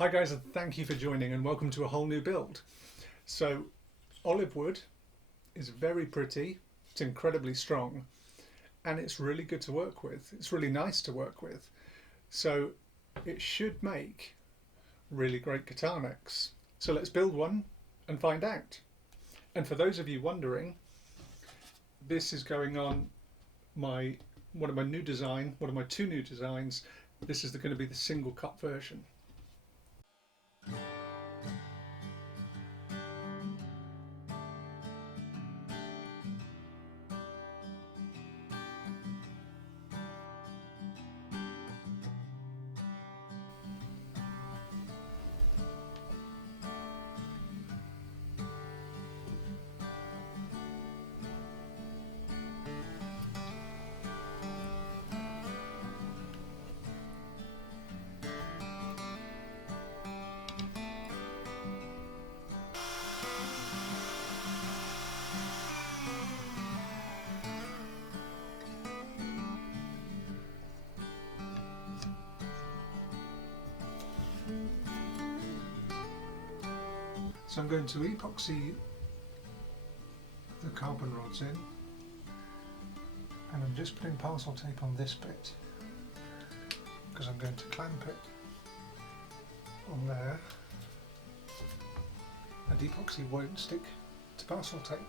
Hi guys, and thank you for joining and welcome to a whole new build. So olive wood is very pretty, it's incredibly strong, and it's really good to work with. It's really nice to work with. So it should make really great guitar necks. So let's build one and find out. And for those of you wondering, this is going on one of my two new designs. This is going to be the single cut version. So I'm going to epoxy the carbon rods in, and I'm just putting parcel tape on this bit because I'm going to clamp it on there, and epoxy won't stick to parcel tape.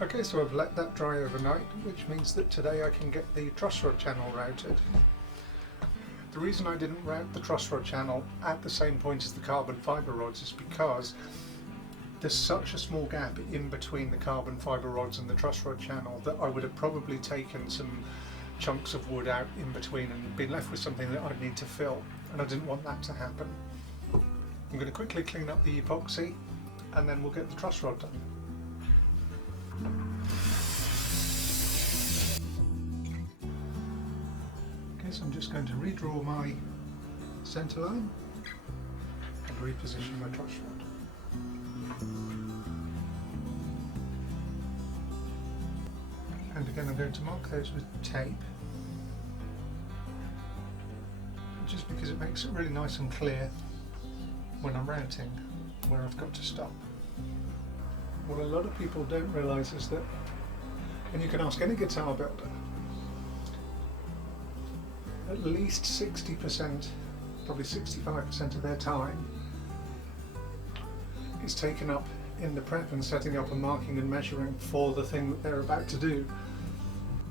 Okay, so I've let that dry overnight, which means that today I can get the truss rod channel routed. The reason I didn't route the truss rod channel at the same point as the carbon fibre rods is because there's such a small gap in between the carbon fibre rods and the truss rod channel that I would have probably taken some chunks of wood out in between and been left with something that I'd need to fill, and I didn't want that to happen. I'm going to quickly clean up the epoxy and then we'll get the truss rod done. Okay, so I'm just going to redraw my centre line and reposition my truss rod. And again I'm going to mark those with tape, just because it makes it really nice and clear when I'm routing where I've got to stop. What a lot of people don't realise is that, and you can ask any guitar builder, at least 60%, probably 65% of their time is taken up in the prep and setting up and marking and measuring for the thing that they're about to do.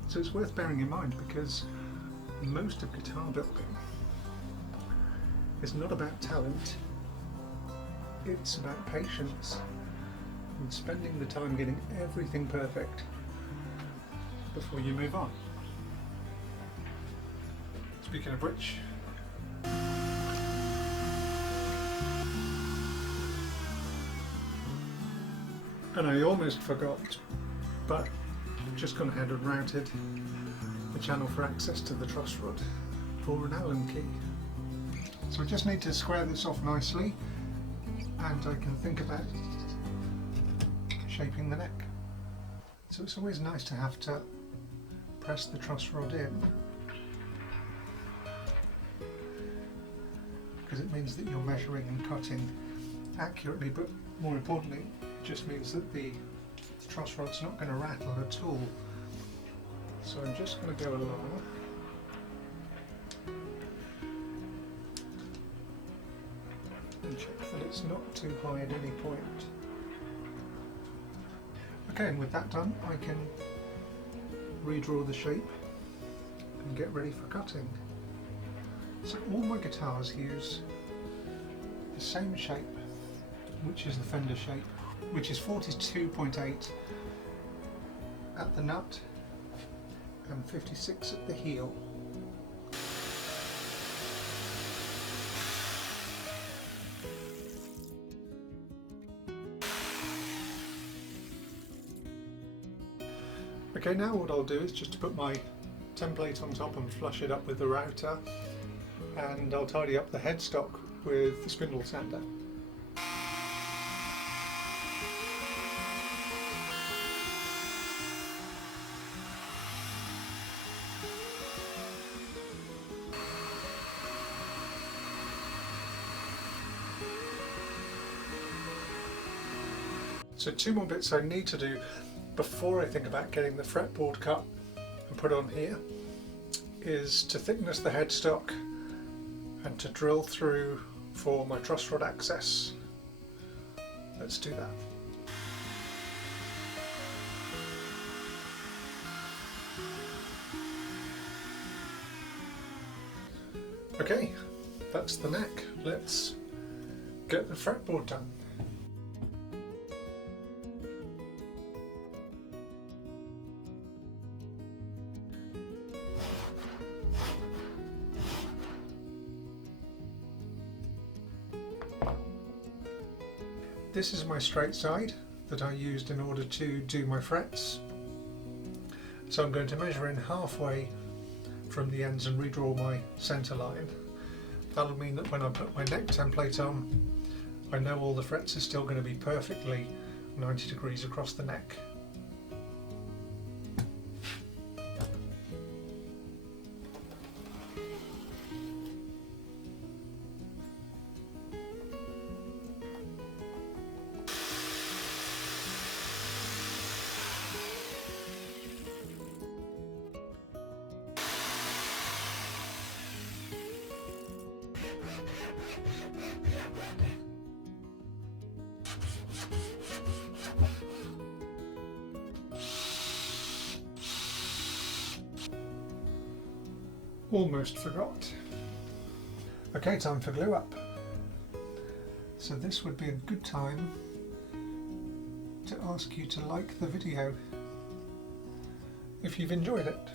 So it's worth bearing in mind, because most of guitar building is not about talent, it's about patience and spending the time getting everything perfect before you move on. Speaking of which, and I almost forgot, but I've just gone ahead and routed the channel for access to the truss rod for an Allen key. So I just need to square this off nicely, and I can think about shaping the neck. So it's always nice to have to press the truss rod in, because it means that you're measuring and cutting accurately, but more importantly it just means that the truss rod's not going to rattle at all. So I'm just going to go along and check that it's not too high at any point. Okay, and with that done I can redraw the shape and get ready for cutting. So all my guitars use the same shape, which is the Fender shape, which is 42.8 at the nut and 56 at the heel. Okay, now what I'll do is just to put my template on top and flush it up with the router, and I'll tidy up the headstock with the spindle sander. So two more bits I need to do before I think about getting the fretboard cut and put on here is to thickness the headstock and to drill through for my truss rod access. Let's do that. Okay, that's the neck. Let's get the fretboard done. This is my straight side that I used in order to do my frets. So I'm going to measure in halfway from the ends and redraw my centre line. That'll mean that when I put my neck template on, I know all the frets are still going to be perfectly 90 degrees across the neck. Almost forgot. Okay, time for glue up. So this would be a good time to ask you to like the video if you've enjoyed it.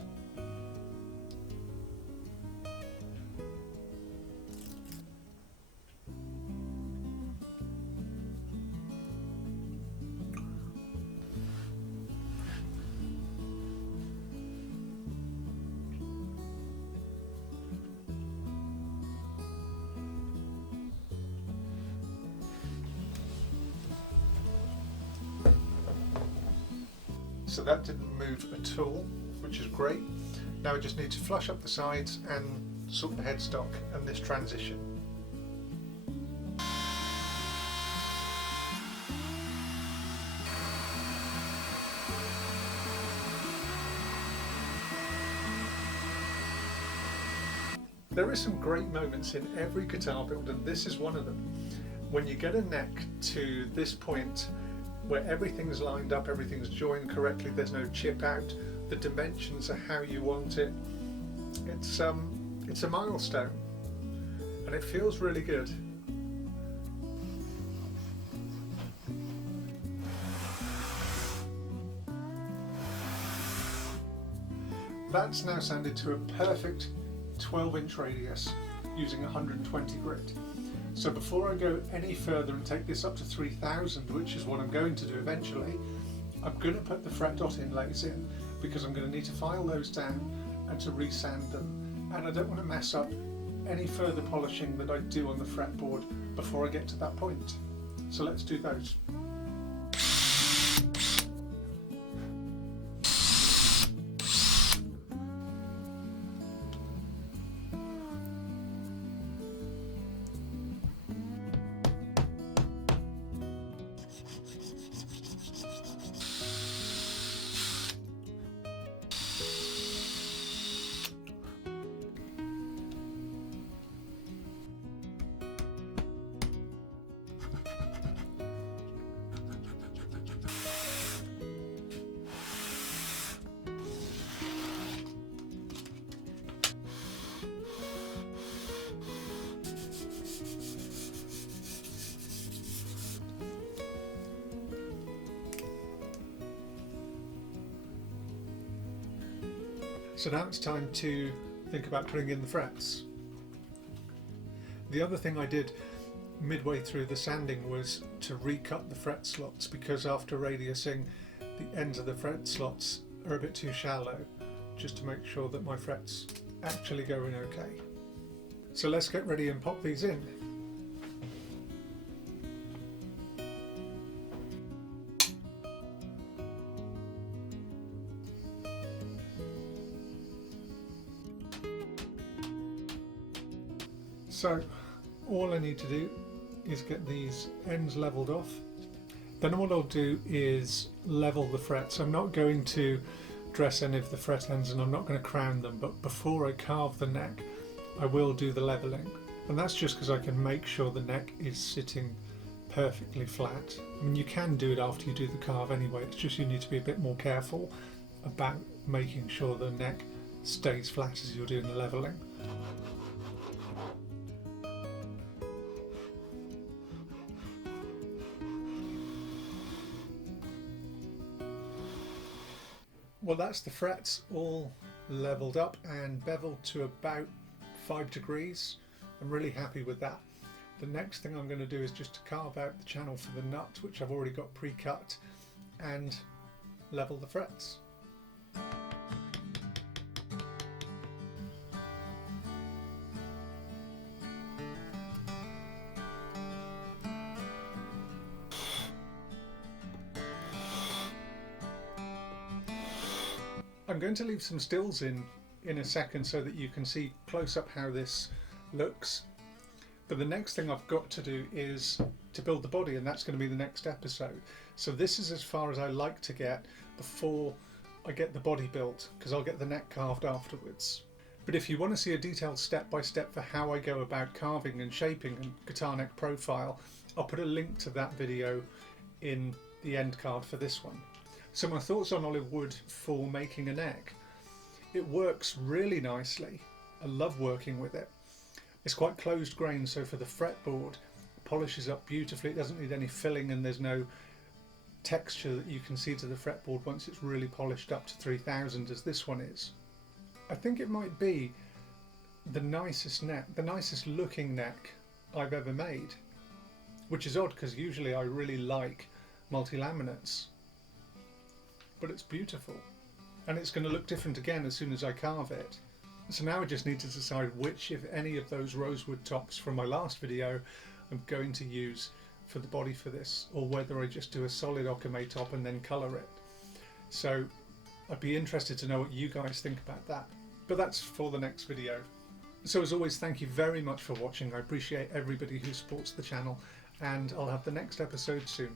So that didn't move at all, which is great. Now I just need to flush up the sides and sort the headstock and this transition. There are some great moments in every guitar build, and this is one of them. When you get a neck to this point where everything's lined up, everything's joined correctly, there's no chip out, the dimensions are how you want it. It's a milestone and it feels really good. That's now sanded to a perfect 12-inch radius using 120 grit. So before I go any further and take this up to 3000, which is what I'm going to do eventually, I'm going to put the fret dot inlays in because I'm going to need to file those down and to resand them. And I don't want to mess up any further polishing that I do on the fretboard before I get to that point. So let's do those. So now it's time to think about putting in the frets. The other thing I did midway through the sanding was to recut the fret slots, because after radiusing, the ends of the fret slots are a bit too shallow just to make sure that my frets actually go in okay. So let's get ready and pop these in. So all I need to do is get these ends leveled off. Then what I'll do is level the frets. I'm not going to dress any of the fret ends and I'm not going to crown them, but before I carve the neck I will do the leveling, and that's just because I can make sure the neck is sitting perfectly flat. I mean, you can do it after you do the carve anyway, it's just you need to be a bit more careful about making sure the neck stays flat as you're doing the leveling. Well, that's the frets all leveled up and beveled to about 5 degrees. I'm really happy with that. The next thing I'm going to do is just to carve out the channel for the nut, which I've already got pre-cut, and level the frets. I'm going to leave some stills in a second so that you can see close up how this looks. But the next thing I've got to do is to build the body, and that's going to be the next episode. So this is as far as I like to get before I get the body built, because I'll get the neck carved afterwards. But if you want to see a detailed step-by-step for how I go about carving and shaping a guitar neck profile, I'll put a link to that video in the end card for this one. So my thoughts on olive wood for making a neck. It works really nicely. I love working with it. It's quite closed grain, so for the fretboard, it polishes up beautifully. It doesn't need any filling, and there's no texture that you can see to the fretboard once it's really polished up to 3000 as this one is. I think it might be the nicest neck, the nicest looking neck I've ever made, which is odd because usually I really like multi-laminates. But it's beautiful, and it's going to look different again as soon as I carve it. So now I just need to decide which, if any, of those rosewood tops from my last video I'm going to use for the body for this, or whether I just do a solid okame top and then colour it. So I'd be interested to know what you guys think about that. But that's for the next video. So as always, thank you very much for watching. I appreciate everybody who supports the channel, and I'll have the next episode soon.